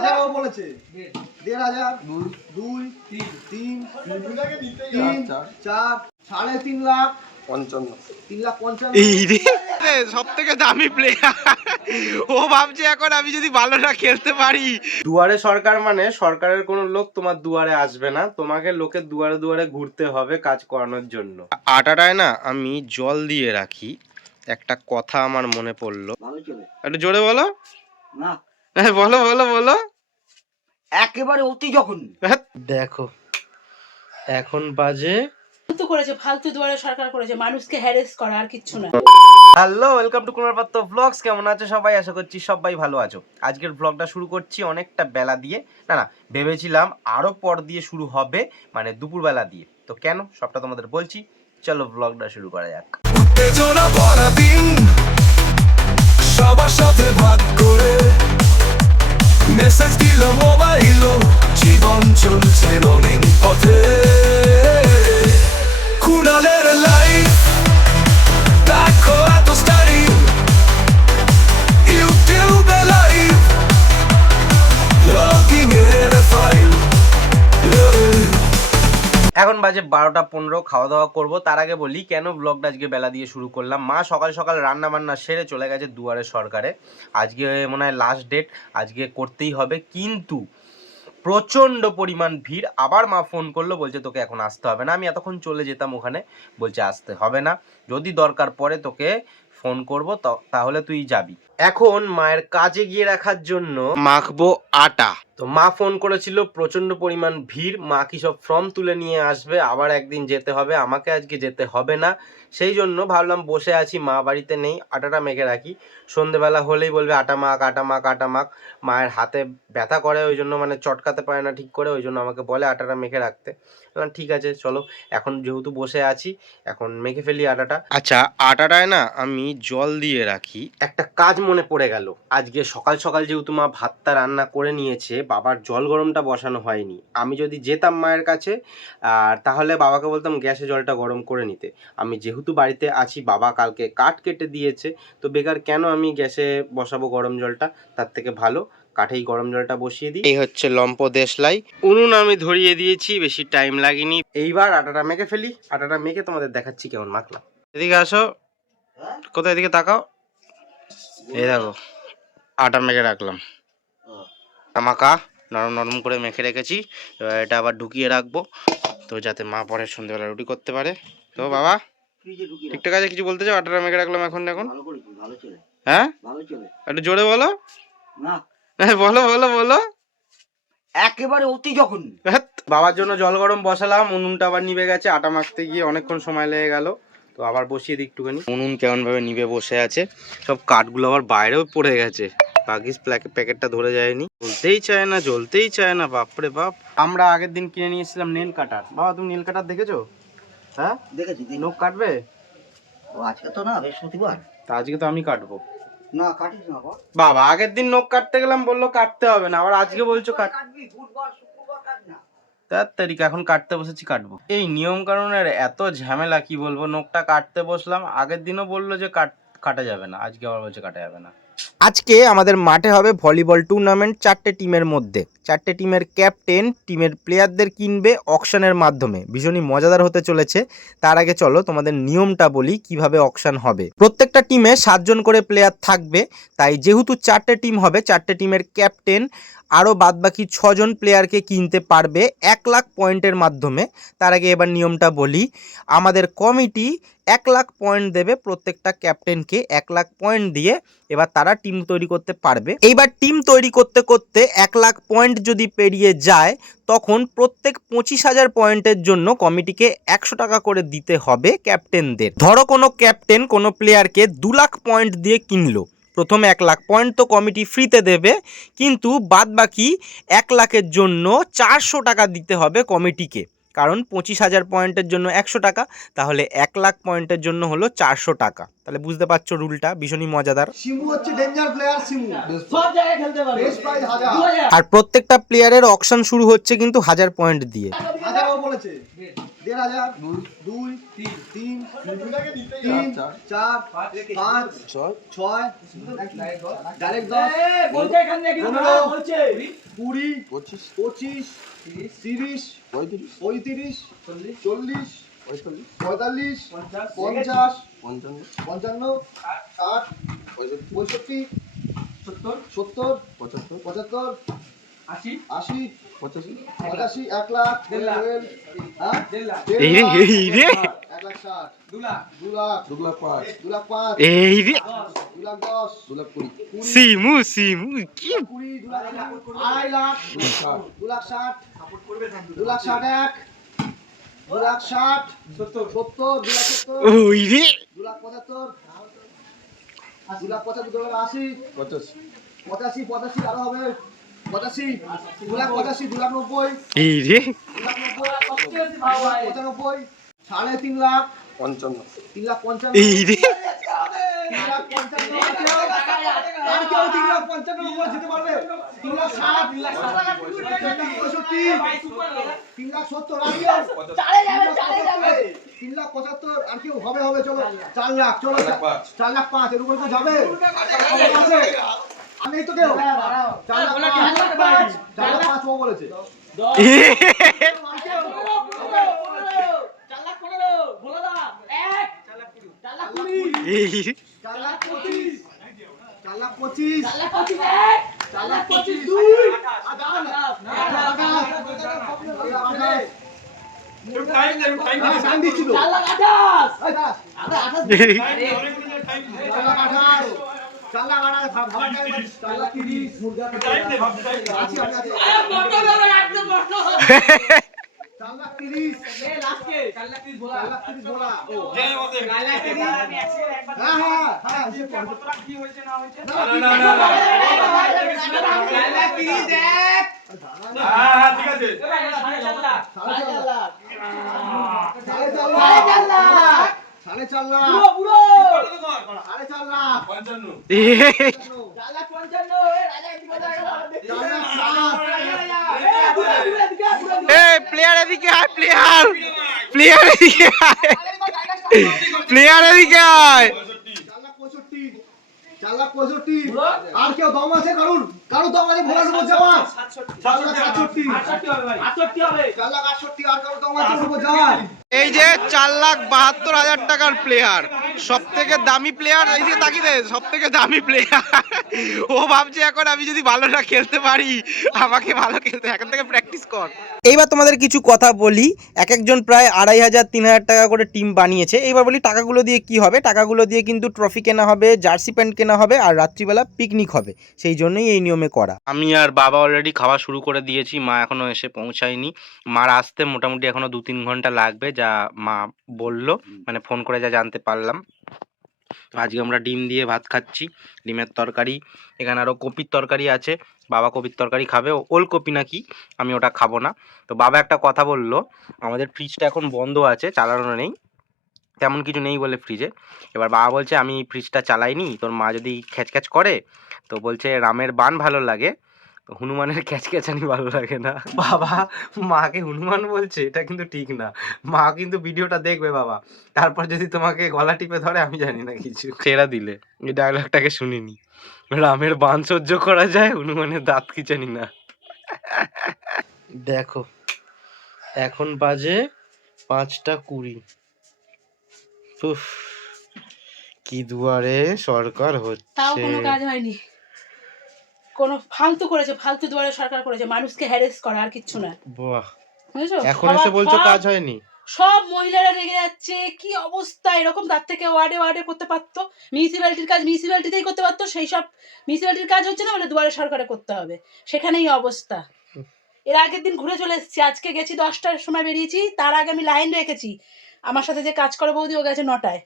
হাজারও বলেছে 1500 2 3 4 3.5 লাখ 3,55,000 সব থেকে দামি প্লেয়ার। ও ভাবছে এখন আমি যদি ভালো না খেলতে পারি। দুয়ারে সরকার মানে সরকারের কোনো লোক তোমার দুয়ারে আসবে না, তোমাকে লোকের দুয়ারে দুয়ারে ঘুরতে হবে কাজ করানোর জন্য। আটাটায় না আমি জল দিয়ে রাখি, একটা কথা আমার মনে পড়লো, একটু জোরে বলো না। বলো বলো বলো। একেবারে অতি জঘন্য। দেখো এখন বাজে ফালতু করেছে, ফালতু দুয়ারে সরকার করেছে, মানুষকে হ্যারেস করা আর কিচ্ছু না। হ্যালো, ওয়েলকাম টু কুমার পাত্র ব্লগস। কেমন আছো সবাই? আশা করছি সবাই ভালো আছো। আজকের ব্লগটা শুরু করছি অনেকটা বেলা দিয়ে, না ভেবেছিলাম আরো পর দিয়ে শুরু হবে, মানে দুপুর বেলা দিয়ে। তো কেন সবটা তোমাদের বলছি, চলো ব্লগটা শুরু করা যাক। উত্তেজনা ভরা দিন, সবার সাথে ভাগ করে মেসেজ দিল মোবাইল, জীবন চলছে রঙিন পথে। কুণালের লাইফ দেখো এত স্টাইল, ইউটিউবে লাইভ লগিং এর ফাইল। এখন বাজে 12টা 15, খাওয়া দাওয়া করবো। তার আগে বলি কেন ব্লগটা আজকে বেলা দিয়ে শুরু করলাম। মা সকাল সকাল রান্না বান্না সেরে চলে গেছে দুয়ারে সরকারে। আজকে মনে হয় লাস্ট ডেট, আজকে করতেই হবে, কিন্তু প্রচণ্ড পরিমাণ ভিড়। আবার মা ফোন করলো, বলছে তোকে এখন আসতে হবে না। আমি এতক্ষণ চলে যেতাম ওখানে, বলছে আসতে হবে না, যদি দরকার পড়ে তোকে ফোন করবো, তাহলে তুই যাবি। এখন মায়ের কাজে গিয়ে রাখার জন্য মাখবো আটা। তো মা ফোন করেছিল, প্রচন্ড পরিমাণ ভিড়, মা কি সব ফর্ম তুলে নিয়ে আসবে, আবার একদিন যেতে হবে, আমাকে আজকে যেতে হবে না। সেই জন্য ভাবলাম বসে আছি, মা বাড়িতে নেই, আটাটা মেখে রাখি, সন্ধেবেলা হলেই বলবে আটা মাখ আটা মাখ আটা মাখ। মায়ের হাতে ব্যথা করে, ওই জন্য মানে চটকাতে পারে না ঠিক করে, ওই জন্য আমাকে বলে আটাটা মেখে রাখতে। ঠিক আছে চলো, এখন যেহেতু বসে আছি এখন মেখে ফেলি আটাটা। আচ্ছা, আটাটায় না আমি জল দিয়ে রাখি। একটা কাজ মনে পড়ে গেল, আজকে সকাল সকাল যেহেতু মা ভাতটা রান্না করে নিয়েছে, বাবার জল গরমটা বসানো হয়নি। আমি যদি যেতাম মায়ের কাছে, আর তাহলে বাবাকে বলতাম গ্যাসে জলটা গরম করে নিতে। আমি যেহেতু বাড়িতে আছি, বাবা কালকে কাঠ কেটে দিয়েছে, তো বেকার কেন আমি গ্যাসে বসাবো গরম জলটা, তার থেকে ভালো কাঠেই গরম জলটা বসিয়ে দিই। এই হচ্ছে লম্প দেশলাই। উনুন আমি ধরিয়ে দিয়েছি, বেশি টাইম লাগেনি। এইবার আটাটা মেখে ফেলি, আটাটা মেখে তোমাদের দেখাচ্ছি কেমন মাখলাম। এদিকে আসো, কোথায়, এদিকে তাকাও, এই দেখো আটা মেখে রাখলাম, মাখা নরম নরম করে মেখে রেখেছি। এবার এটা আবার ঢুকিয়ে রাখবো, তো যাতে মা পরে সন্ধ্যেবেলা রুটি করতে পারে। তো বাবা ঠিকঠাক আছে, কিছু বলতে চাও? আটাটা মেখে রাখলাম এখন, হ্যাঁ একটু জোরে বলো না। বলো বলো বলো। একেবারে অতি জঘন্য। বাবার জন্য জল গরম বসালাম, উনুনটা আবার নিভে গেছে, আটা মাখতে গিয়ে অনেকক্ষণ সময় লেগে গেল, তো আবার বসিয়ে দিই একটুখানি। উনুন কেমন ভাবে নিভে বসে আছে, সব কাঠগুলো আবার বাইরেও পড়ে গেছে, বাগিস প্যাকেটটা ধরে যায়নি, জ্বলতেই চায় না, বাপরে বাপ। আমরা আগের দিন কিনে নিয়ে এসেছিলাম নেল কাটার। বাবা তুমি নেল কাটার দেখেছো? হ্যাঁ দেখেছি। নখ কাটবে? ও আজকে তো না, বৃহস্পতিবার। তা আজকে তো আমি কাটবো। না কাটিস না বাবা আগের দিন নখ কাটতে গেলাম, বললো কাটতে হবে না, আবার আজকে বলছো কাটবি, বুধবার শুক্রবার কাট না। তার তারিখ এখন কাটতে বসেছি, কাটবো। এই নিয়ম কানুনের এত ঝামেলা, কি বলবো। নখটা কাটতে বসলাম, আগের দিনও বললো যে কাটা যাবে না, আজকে আবার বলছে কাটা যাবে না। আজকে আমাদের মাঠে হবে ভলিবল টুর্নামেন্ট, 4টে টিমের মধ্যে। 4টে টিমের ক্যাপ্টেন টিমের প্লেয়ারদের কিনবে অকশনের মাধ্যমে, ভীষণই মজাদার হতে চলেছে। তার আগে চলো তোমাদের নিয়মটা বলি কিভাবে অকশন হবে। প্রত্যেকটা টিমে 7 জন করে প্লেয়ার থাকবে, তাই যেহেতু 4টে টিম হবে, 4টে টিমের ক্যাপ্টেন আরও বাদবাকি 6 জন প্লেয়ারকে কিনতে পারবে 1 লাখ পয়েন্টের মাধ্যমে। তার আগে এবার নিয়মটা বলি, আমাদের কমিটি 1 লাখ পয়েন্ট দেবে প্রত্যেকটা ক্যাপ্টেনকে, 1 লাখ পয়েন্ট দিয়ে এবার তারা টিম তৈরি করতে পারবে। এইবার টিম তৈরি করতে করতে 1 লাখ পয়েন্ট যদি পেরিয়ে যায়, তখন প্রত্যেক 25,000 পয়েন্টের জন্য কমিটিকে 100 টাকা করে দিতে হবে ক্যাপ্টেনদের। ধরো কোনো ক্যাপ্টেন কোনো প্লেয়ারকে 2 লাখ পয়েন্ট দিয়ে কিনলো, প্রথমে 1 লাখ পয়েন্ট তো কমিটি ফ্রিতে দেবে, কিন্তু বাদ বাকি 1 লাখের জন্য 400 টাকা দিতে হবে কমিটিকে, কারণ 25,000 পয়েন্টের জন্য 100 টাকা, তাহলে 1 লাখ পয়েন্টের জন্য হলো 400 টাকা। তাহলে বুঝতে পারছো রুলটা ভীষণই মজাদার। শিমু হচ্ছে ডেঞ্জার প্লেয়ার, শিমু সব জায়গায় খেলতে পারে, বেস্ট প্রাইজ 1000। আর প্রত্যেকটা প্লেয়ারের অকশন শুরু হচ্ছে কিন্তু 1000 পয়েন্ট দিয়ে। হাজারও বলেছে 1000 2 3 4 5 6 ডাইরেক্ট 10 15 20 25 30 35 40 45 50 55 60 65 70 75 80 85 1 লাখ 1 লাখ 1 লাখ 2 লাখ 2 লাখ 5 এই রে 2 লাখ 10 2 লাখ 20 সিমু কি 20 2 লাখ 2.5 লাখ 2 লাখ 60 2 লাখ 61 2 লাখ 60 70 2 লাখ 70 ওই রে 2 লাখ 75 2 লাখ 75 2 লাখ 80 85 আরো হবে 85 2 লাখ 85 2 লাখ 90 এই রে 2 লাখ 90 95 3.5 লাখ 3 লাখ 55 এই রে 3 লাখ 55 আর কেউ 3 লাখ 55 উপরে যেতে পারবে 3 লাখ 60 3 লাখ 65 3 লাখ 70 আর কেউ চালে যাবে 3 লাখ 75 আর কেউ হবে চলো 4 লাখ চলো 4 লাখ 5 এর উপরে তো যাবে আমি তো কেউ 4 লাখ 5 ও বলেছে 4 লাখ 25 4 লাখ 25 4 লাখ 25 2 টাইম দিচ্ছি তো 4 লাখ 28 4 লাখ 30 মুরগা 4 লাখ 30 4 লাখ 30 বলা হ্যাঁ কি হয়েছে না হয়েছে ঠিক আছে 4.5 লাখ 4.5 লাখ পুরো 4.5 লাখ 55 প্লেয়ার এদিকে আয় প্লেয়ার এদিকে আয় প্লেয়ার এদিকে আয় 4 লাখ 65 আর কেউ দম আছে কারুর দম আছে ভোলা দেবো যাওয়া 4 লাখ 68 হবে 4 লাখ 68 আর কারুর দম আছে দেবো যাওয়া এই যে 4,72,000 টাকার প্লেয়ার, সব থেকে দামি প্লেয়ার, এই যে তাকিয়ে সব থেকে দামি প্লেয়ার। ও ভাবছে এখন আমি যদি ভালো না খেলতে পারি আমাকে ভালো খেলতে, এখন থেকে প্র্যাকটিস কর। এইবার তোমাদের কিছু কথা বলি। এক একজন প্রায় 2,500-3,000 টাকা করে টিম বানিয়েছে। এইবার বলি টাকাগুলো দিয়ে কি হবে। টাকাগুলো দিয়ে কিন্তু ট্রফি কেনা হবে, জার্সি প্যান্ট কেনা হবে, আর রাত্রিবেলা পিকনিক হবে। সেই জন্যই এই নিয়মে করা। আমি আর বাবা অলরেডি খাওয়া শুরু করে দিয়েছি, মা এখনো এসে পৌঁছায়নি। মার আসতে মোটামুটি এখনো 2-3 ঘন্টা লাগবে, যা মা বললো, মানে ফোন করে যা জানতে পারলাম। আজকে আমরা ডিম দিয়ে ভাত খাচ্ছি, ডিমের তরকারি, এখানে আরও কপির তরকারি আছে। বাবা কপির তরকারি খাবে, ওলকপি নাকি, আমি ওটা খাবো না। তো বাবা একটা কথা বললো, আমাদের ফ্রিজটা এখন বন্ধ আছে, চালানো নেই, তেমন কিছু নেই বলে ফ্রিজে। এবার বাবা বলছে আমি ফ্রিজটা চালাইনি, তোর মা যদি খ্যাচখ্যাচ করে, তো বলছে রামের বাণ ভালো লাগে, হনুমানের ক্যাচক্যাচানি ভালো লাগে না। বাবা মাকে হনুমান বলছে, এটা কিন্তু ঠিক না। মা কিন্তু ভিডিওটা দেখবে বাবা, তারপর যদি তোমাকে গলা টিপে ধরে আমি জানি না কিছু। ছেড়া দিলে এই ডায়লগটাকে শুনিনি, রামের বাণ সহ্য করা যায়, হনুমানের দাঁত খিচানি না। দেখো এখন বাজে 5:20। উফ, কি দুয়ারে সরকার হচ্ছে। তাও কোনো কাজ হয়নি, কোনো ফালতু করেছে, ফালতু দুয়ারে সরকার করেছে, মানুষকে হ্যারেস করা আর কিচ্ছু না। বাহ, বুঝেছো? এখন এসে বলছো কাজ হয়নি। সব মহিলারা রেগে যাচ্ছে, কি অবস্থা এরকম, তার থেকে ওয়ার্ডে করতে পারতো, মিউনিসিপ্যালিটির কাজ মিউনিসিপ্যালিটিতেই করতে পারতো, সেই সব মিউনিসিপ্যালিটির কাজ হচ্ছে না বলে দুয়ারে সরকারে করতে হবে, সেখানেই অবস্থা। এর আগের দিন ঘুরে চলে এসেছি, আজকে গেছি 10টার সময় বেরিয়েছি, তার আগে আমি লাইন রেখেছি, আমার সাথে যে কাজ করে বৌদি ও গেছে 9টায়,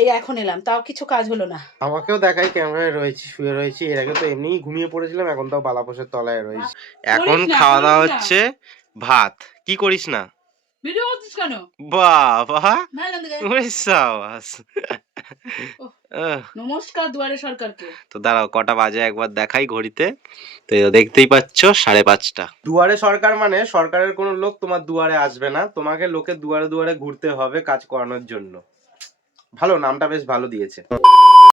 এই এখন এলাম, তাও কিছু কাজ হলো না। আমাকেও দেখাই ক্যামেরায় রয়েছি, শুয়ে রয়েছি, এর আগে তো এমনিই ঘুমিয়ে পড়েছিলাম, এখন তাও বালাপোষের তলায় রয়েছি। এখন খাওয়া দাওয়া হচ্ছে ভাত। কি করিস না? ভিডিও করছিস কেন? বাবা ওরে সাবাস। নমস্কার দুয়ারে সরকারকে। তো দাঁড়াও কটা বাজে একবার দেখাই ঘড়িতে। তো দেখতেই পাচ্ছ 5:30। দুয়ারে সরকার মানে সরকারের কোনো লোক তোমার দুয়ারে আসবে না, তোমাকে লোকে দুয়ারে দুয়ারে ঘুরতে হবে কাজ করানোর জন্য। ভালো, নামটা বেশ ভালো দিয়েছে।